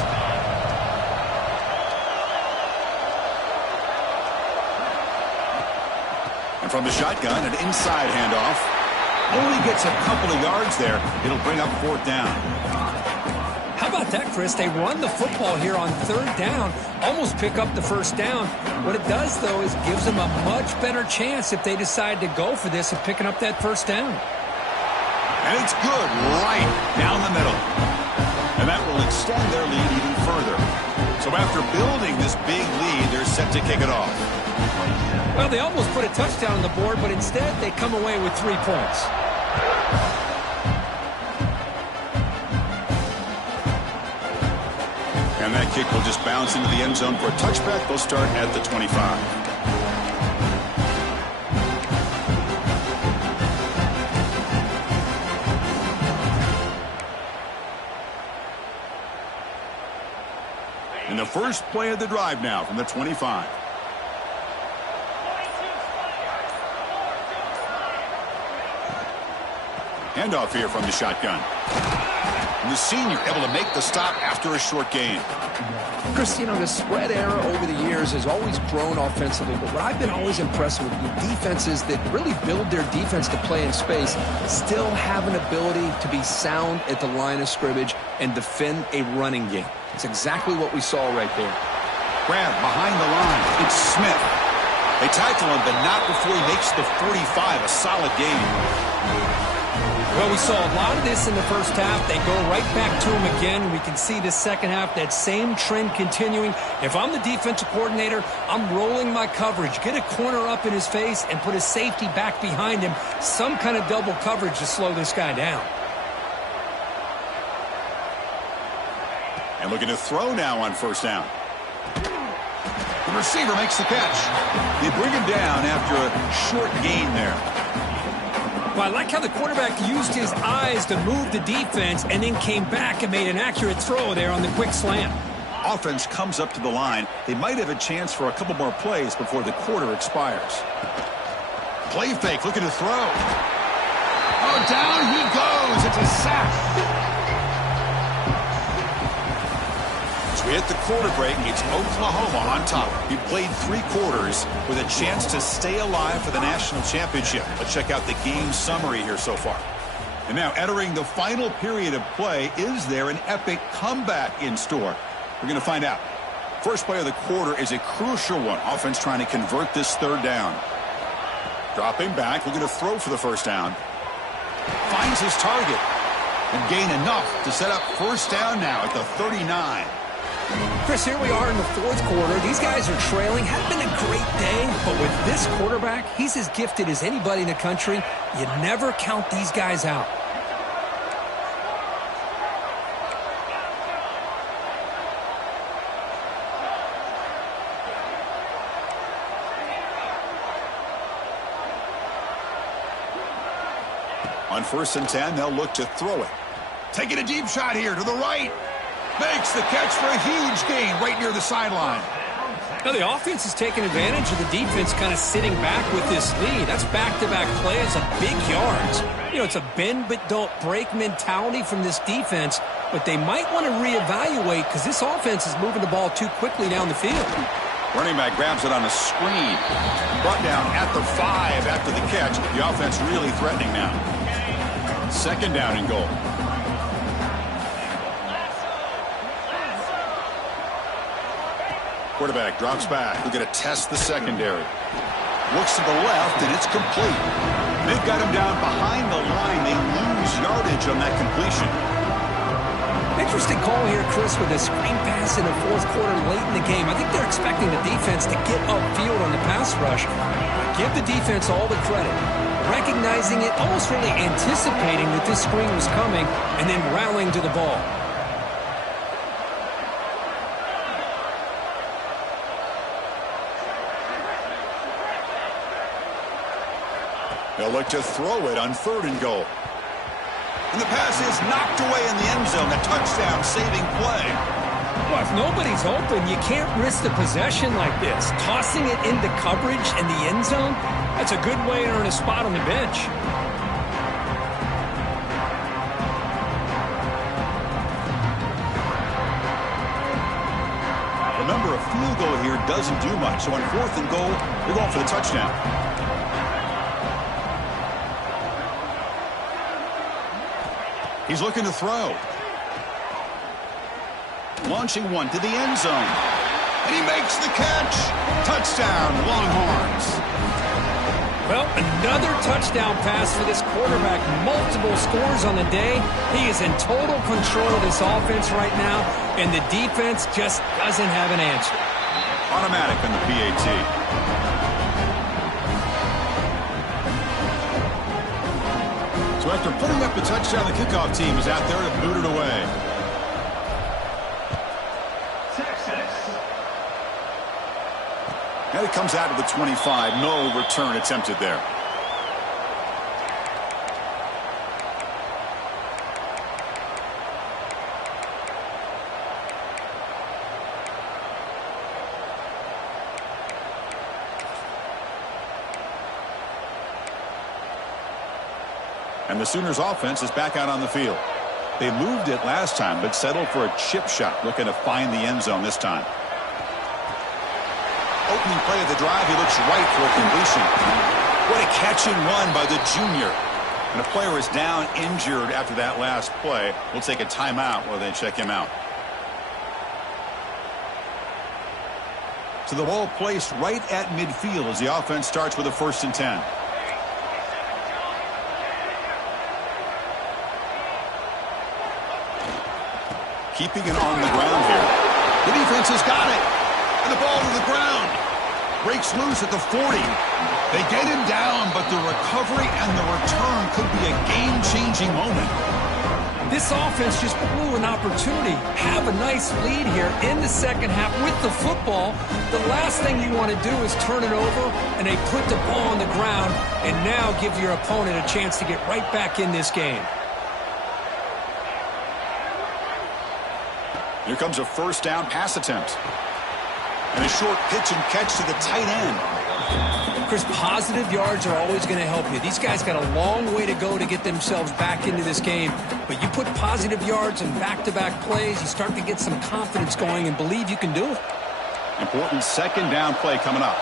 And from the shotgun, an inside handoff. Only gets a couple of yards there. It'll bring up fourth down. How about that, Chris? They run the football here on third down, almost pick up the first down. What it does, though, is gives them a much better chance if they decide to go for this of picking up that first down. And it's good right down the middle. And that will extend their lead even further. So after building this big lead, they're set to kick it off. Well, they almost put a touchdown on the board, but instead they come away with 3 points. And that kick will just bounce into the end zone for a touchback. They'll start at the 25. And the first play of the drive now from the 25. Handoff here from the shotgun. And the senior able to make the stop after a short gain. Chris, you know, the spread era over the years has always grown offensively, but what I've been always impressed with defenses that really build their defense to play in space still have an ability to be sound at the line of scrimmage and defend a running game. It's exactly what we saw right there. Grab behind the line. It's Smith. They tackle him, but not before he makes the 45, a solid gain. Well, we saw a lot of this in the first half. They go right back to him again. We can see the second half, that same trend continuing. If I'm the defensive coordinator, I'm rolling my coverage. Get a corner up in his face and put a safety back behind him. Some kind of double coverage to slow this guy down. And looking to throw now on first down. The receiver makes the catch. They bring him down after a short gain there. Well, I like how the quarterback used his eyes to move the defense and then came back and made an accurate throw there on the quick slant. Offense comes up to the line. They might have a chance for a couple more plays before the quarter expires. Play fake, looking to throw. Oh, down he goes. It's a sack. We hit the quarter break. It's Oklahoma on top. He played 3 quarters with a chance to stay alive for the national championship. Let's check out the game summary here so far. And now entering the final period of play, is there an epic comeback in store? We're going to find out. First play of the quarter is a crucial one. Offense trying to convert this third down. Dropping back, looking to throw for the first down. Finds his target and gain enough to set up first down now at the 39. Chris, here we are in the fourth quarter. These guys are trailing. Hadn't been a great day, but with this quarterback, he's as gifted as anybody in the country. You never count these guys out. On 1st and 10, they'll look to throw it. Taking a deep shot here to the right. Makes the catch for a huge gain right near the sideline. Now the offense is taking advantage of the defense kind of sitting back with this lead. That's back-to-back plays of big yards. You know, it's a bend but don't break mentality from this defense, but they might want to reevaluate because this offense is moving the ball too quickly down the field. Running back grabs it on a screen. Brought down at the 5 after the catch. The offense really threatening now. 2nd down and goal. Quarterback drops back. We're going to test the secondary. Looks to the left, and it's complete. They've got him down behind the line. They lose yardage on that completion. Interesting call here, Chris, with a screen pass in the fourth quarter late in the game. I think they're expecting the defense to get upfield on the pass rush. Give the defense all the credit. Recognizing it, almost really anticipating that this screen was coming, and then rallying to the ball. They'll look to throw it on 3rd and goal. And the pass is knocked away in the end zone. A touchdown-saving play. Well, if nobody's open, you can't risk the possession like this. Tossing it into coverage in the end zone, that's a good way to earn a spot on the bench. Remember, a field goal here doesn't do much. So on 4th and goal, they're going for the touchdown. He's looking to throw. Launching one to the end zone. And he makes the catch. Touchdown, Longhorns. Well, another touchdown pass for this quarterback. Multiple scores on the day. He is in total control of this offense right now, and the defense just doesn't have an answer. Automatic on the PAT. So after putting up the touchdown, the kickoff team is out there to boot it away. And it comes out of the 25. No return attempted there. And the Sooners offense is back out on the field. They moved it last time, but settled for a chip shot, looking to find the end zone this time. Opening play of the drive, he looks right for a completion. What a catch and run by the junior. And a player is down injured after that last play. We'll take a timeout while they check him out. So the ball placed right at midfield as the offense starts with a 1st and 10. Keeping it on the ground here. The defense has got it. And the ball to the ground. Breaks loose at the 40. They get him down, but the recovery and the return could be a game-changing moment. This offense just blew an opportunity. Have a nice lead here in the second half with the football. The last thing you want to do is turn it over, and they put the ball on the ground and now give your opponent a chance to get right back in this game. Here comes a 1st down pass attempt. And a short pitch and catch to the tight end. Chris, positive yards are always going to help you. These guys got a long way to go to get themselves back into this game. But you put positive yards and back-to-back plays, you start to get some confidence going and believe you can do it. Important 2nd down play coming up.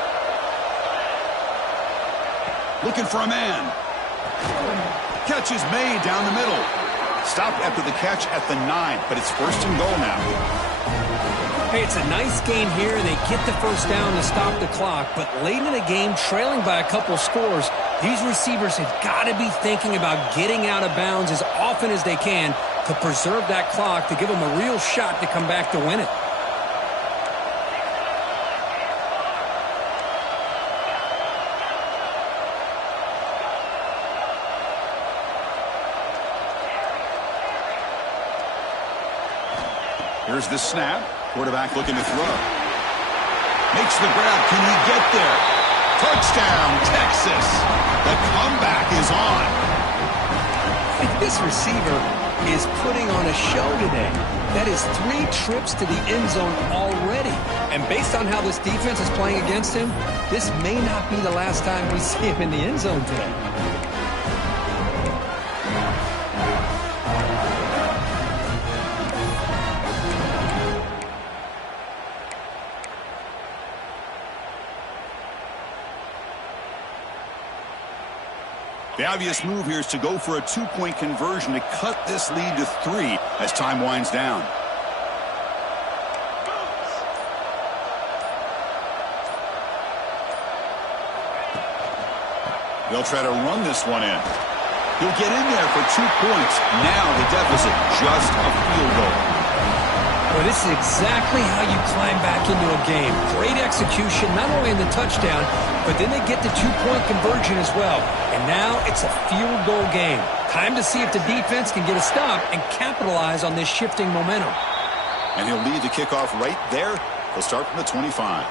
Looking for a man. Catch is made down the middle. Stopped after the catch at the 9, but it's 1st and goal now. Hey, it's a nice game here. They get the 1st down to stop the clock, but late in the game, trailing by a couple scores, these receivers have got to be thinking about getting out of bounds as often as they can to preserve that clock, to give them a real shot to come back to win it. Here's the snap. Quarterback looking to throw. Makes the grab. Can he get there? Touchdown, Texas. The comeback is on. This receiver is putting on a show today. That is 3 trips to the end zone already. And based on how this defense is playing against him, this may not be the last time we see him in the end zone today. The obvious move here is to go for a 2-point conversion to cut this lead to 3 as time winds down. They'll try to run this one in. He'll get in there for 2 points. Now the deficit, just a field goal. Well, this is exactly how you climb back into a game. Great execution, not only in the touchdown, but then they get the 2-point conversion as well. And now it's a field goal game. Time to see if the defense can get a stop and capitalize on this shifting momentum. And he'll lead the kickoff right there. He'll start from the 25.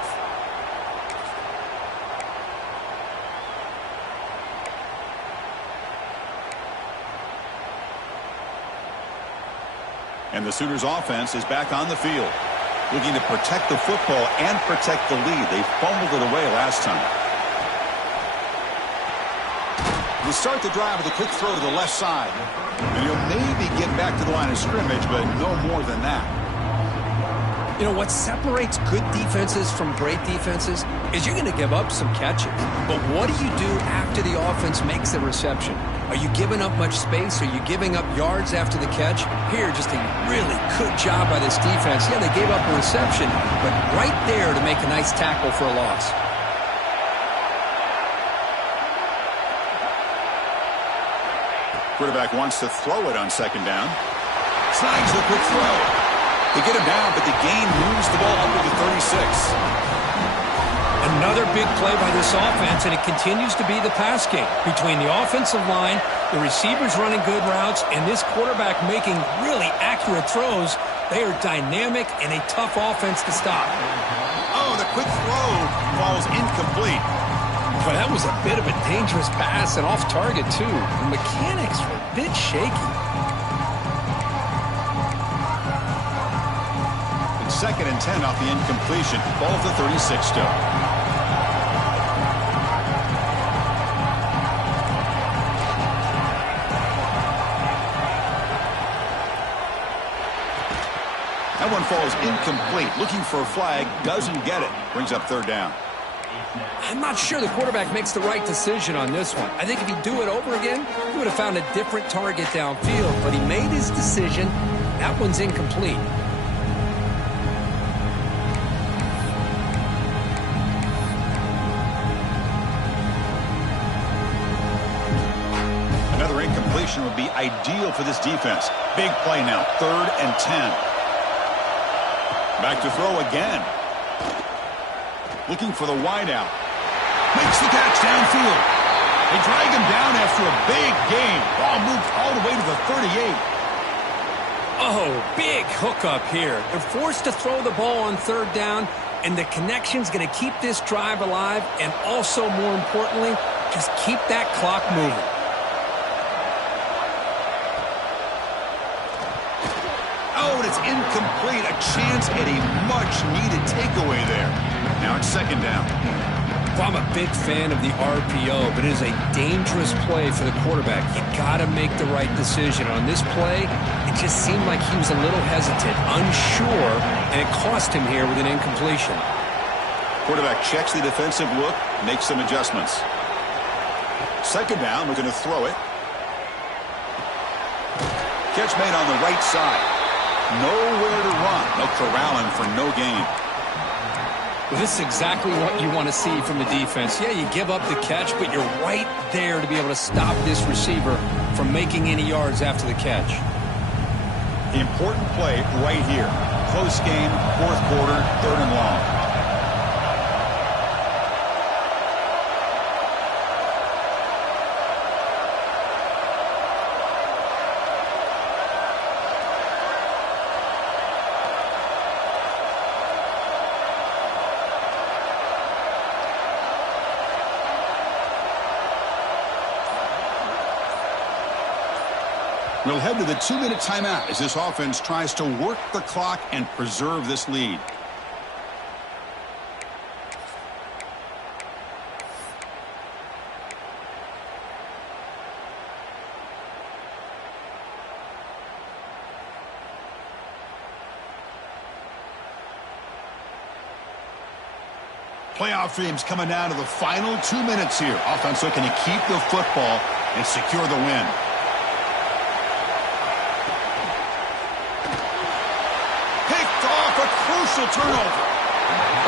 And the Sooners offense is back on the field, looking to protect the football and protect the lead. They fumbled it away last time. We'll start the drive with a quick throw to the left side. And he'll maybe get back to the line of scrimmage, but no more than that. You know, what separates good defenses from great defenses is you're going to give up some catches. But what do you do after the offense makes the reception? Are you giving up much space? Are you giving up yards after the catch? Here, just a really good job by this defense. Yeah, they gave up a reception, but right there to make a nice tackle for a loss. Quarterback wants to throw it on second down. Snags the quick throw. They get him down, but the gain moves the ball up to the 36. Another big play by this offense, and it continues to be the pass game. Between the offensive line, the receivers running good routes, and this quarterback making really accurate throws, they are dynamic and a tough offense to stop. Oh, the quick throw falls incomplete. But that was a bit of a dangerous pass and off target, too. The mechanics were a bit shaky. It's 2nd and 10 off the incompletion. Ball at the 36 still. That one falls incomplete. Looking for a flag. Doesn't get it. Brings up 3rd down. I'm not sure the quarterback makes the right decision on this one. I think if he'd do it over again, he would have found a different target downfield. But he made his decision. That one's incomplete. Another incompletion would be ideal for this defense. Big play now. 3rd and 10. Back to throw again. Looking for the wideout. Makes the catch downfield. They drag him down after a big gain. Ball moved all the way to the 38. Oh, big hookup here. They're forced to throw the ball on 3rd down, and the connection's going to keep this drive alive, and also, more importantly, just keep that clock moving. Oh, and it's incomplete. A chance at a much-needed takeaway there. Now it's 2nd down. Well, I'm a big fan of the RPO, but it is a dangerous play for the quarterback. You got to make the right decision. On this play, it just seemed like he was a little hesitant, unsure, and it cost him here with an incompletion. Quarterback checks the defensive look, makes some adjustments. 2nd down, looking to throw it. Catch made on the right side. Nowhere to run. They'll corral him for no gain. Well, this is exactly what you want to see from the defense. Yeah, you give up the catch, but you're right there to be able to stop this receiver from making any yards after the catch. The important play right here. Close game, 4th quarter, 3rd and long. We'll head to the 2-minute timeout as this offense tries to work the clock and preserve this lead. Playoff dreams coming down to the final 2 minutes here. Offense looking to keep the football and secure the win. Picked off, a crucial turnover.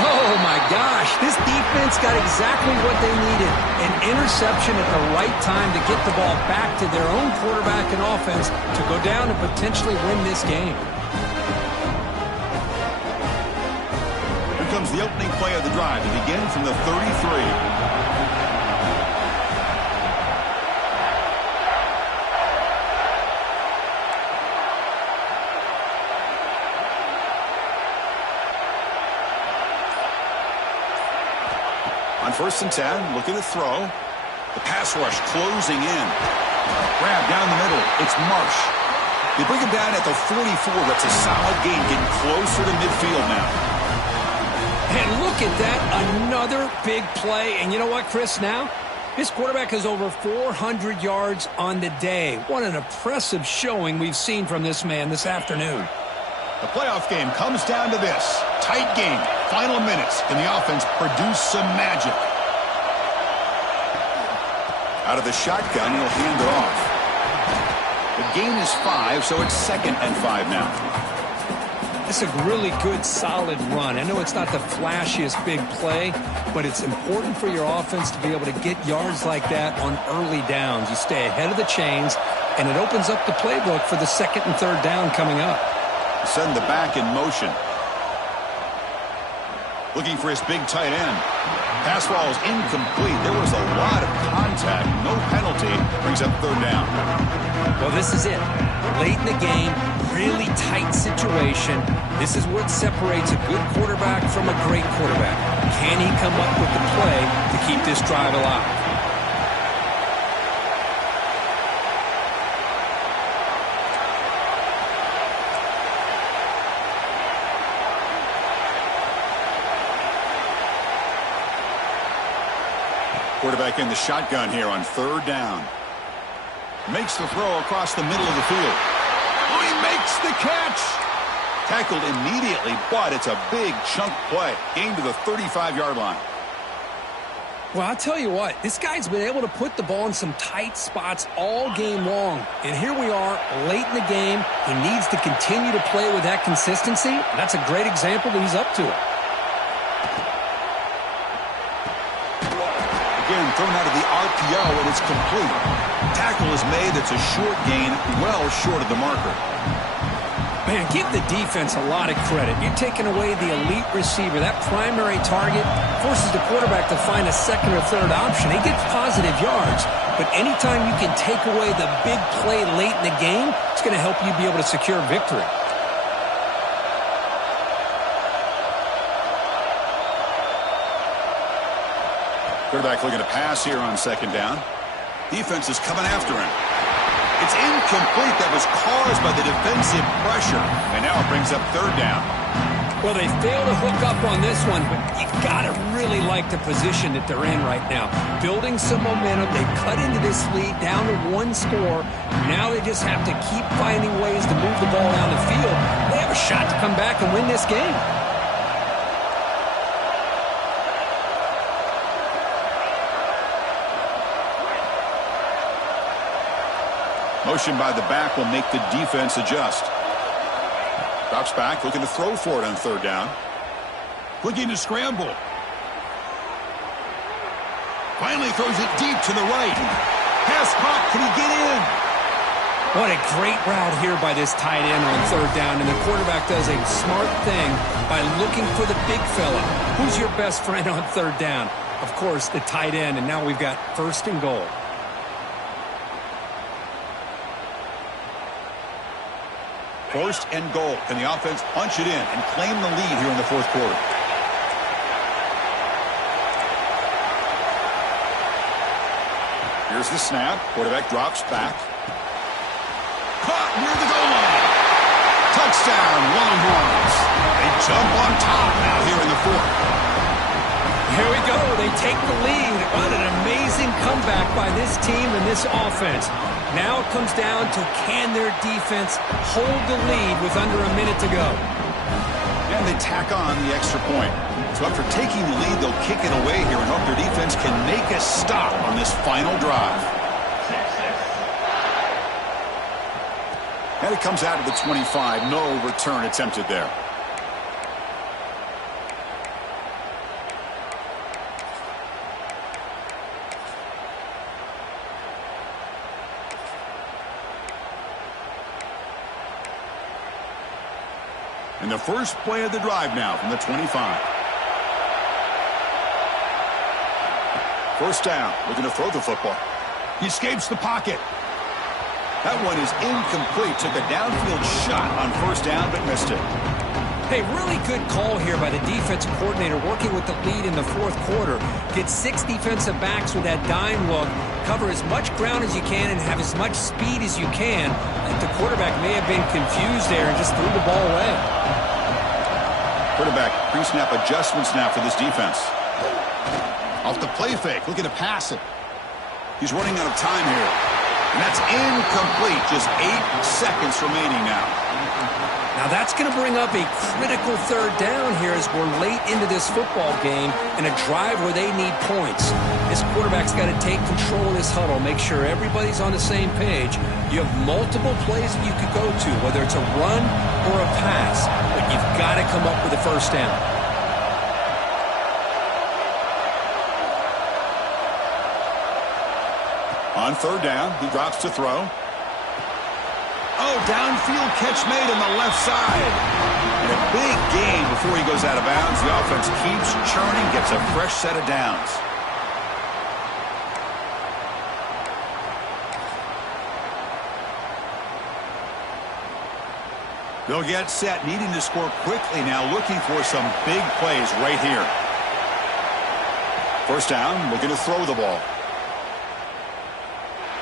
Oh, my gosh. This defense got exactly what they needed. An interception at the right time to get the ball back to their own quarterback and offense to go down and potentially win this game. Here comes the opening play of the drive to begin from the 33. On 1st and 10, looking to throw. The pass rush closing in. Grab down the middle. It's Marsh. They bring him down at the 44. That's a solid gain, getting closer to midfield now. And look at that, another big play. And you know what, Chris, now? This quarterback has over 400 yards on the day. What an impressive showing we've seen from this man this afternoon. The playoff game comes down to this. Tight game. Final minutes. Can the offense produce some magic? Out of the shotgun, he'll hand it off. The gain is 5, so it's 2nd and 5 now. It's a really good, solid run. I know it's not the flashiest big play, but it's important for your offense to be able to get yards like that on early downs. You stay ahead of the chains, and it opens up the playbook for the 2nd and 3rd down coming up. Send the back in motion. Looking for his big tight end. Pass ball is incomplete. There was a lot of contact. No penalty. Brings up 3rd down. Well, this is it. Late in the game, really tight situation. This is what separates a good quarterback from a great quarterback. Can he come up with the play to keep this drive alive? Quarterback in the shotgun here on 3rd down. Makes the throw across the middle of the field. Oh, he makes the catch. Tackled immediately, but it's a big chunk play. Gain to the 35-yard line. Well, I'll tell you what, this guy's been able to put the ball in some tight spots all game long. And here we are, late in the game. He needs to continue to play with that consistency. That's a great example that he's up to it. Again, thrown out of the RPO, and it's complete. Tackle is made. That's a short gain, well short of the marker. Man, give the defense a lot of credit. You're taking away the elite receiver. That primary target forces the quarterback to find a 2nd or 3rd option. He gets positive yards. But anytime you can take away the big play late in the game, it's going to help you be able to secure victory. Quarterback looking to pass here on 2nd down. Defense is coming after him. It's incomplete. That was caused by the defensive pressure. And now it brings up 3rd down. Well, they failed to hook up on this one, but you got to really like the position that they're in right now. Building some momentum. They cut into this lead down to 1 score. Now they just have to keep finding ways to move the ball down the field. They have a shot to come back and win this game. Motion by the back will make the defense adjust. Drops back, looking to throw for it on 3rd down. Looking to scramble. Finally throws it deep to the right. Pass caught. Can he get in? What a great route here by this tight end on 3rd down. And the quarterback does a smart thing by looking for the big fella. Who's your best friend on 3rd down? Of course, the tight end. And now we've got 1st and goal. 1st and goal. Can the offense punch it in and claim the lead here in the 4th quarter? Here's the snap. Quarterback drops back. near the goal line. Touchdown, Longhorns. They jump on top now here in the fourth. Here we go. They take the lead. What an amazing comeback by this team and this offense. Now it comes down to can their defense hold the lead with under a minute to go. And they tack on the extra point. So after taking the lead, they'll kick it away here and hope their defense can make a stop on this final drive. And it comes out of the 25. No return attempted there. And the first play of the drive now from the 25. First down, looking to throw the football. He escapes the pocket. That one is incomplete. Took a downfield shot on first down, but missed it. Hey, really good call here by the defensive coordinator working with the lead in the fourth quarter. Get 6 defensive backs with that dime look. Cover as much ground as you can and have as much speed as you can. I think the quarterback may have been confused there and just threw the ball away. Quarterback pre-snap adjustments now for this defense. Off the play fake, looking to pass it. He's running out of time here. And that's incomplete. Just 8 seconds remaining now. Now that's going to bring up a critical third down here as we're late into this football game in a drive where they need points. This quarterback's got to take control of this huddle, make sure everybody's on the same page. You have multiple plays that you could go to, whether it's a run or a pass, but you've got to come up with a first down. On third down, he drops to throw. Oh, downfield catch made on the left side. And a big gain before he goes out of bounds. The offense keeps churning, gets a fresh set of downs. They'll get set, needing to score quickly now, looking for some big plays right here. First down, looking to throw the ball.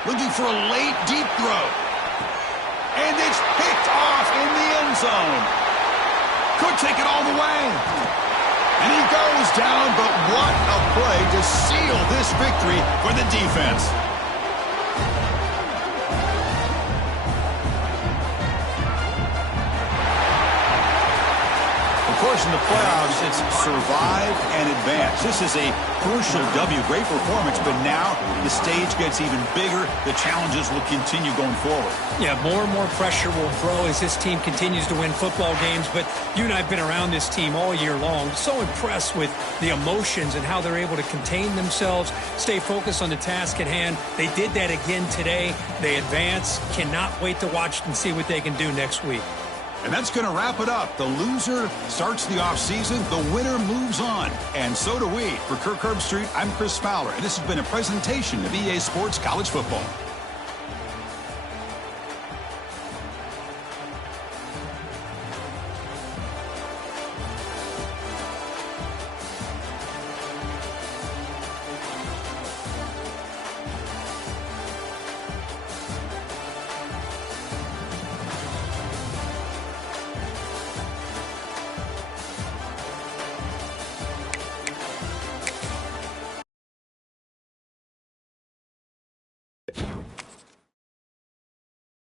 Looking for a late, deep throw. And it's picked off in the end zone. Could take it all the way. And he goes down, but what a play to seal this victory for the defense. Of course, in the playoffs, it's survive and advance. This is a crucial W. Great performance, but now the stage gets even bigger. The challenges will continue going forward. Yeah, more and more pressure will grow as this team continues to win football games. But you and I have been around this team all year long. So impressed with the emotions and how they're able to contain themselves, stay focused on the task at hand. They did that again today. They advance. Cannot wait to watch and see what they can do next week. And that's going to wrap it up. The loser starts the offseason. The winner moves on. And so do we. For Kirk Herbstreit, I'm Chris Fowler. And this has been a presentation of EA Sports College Football.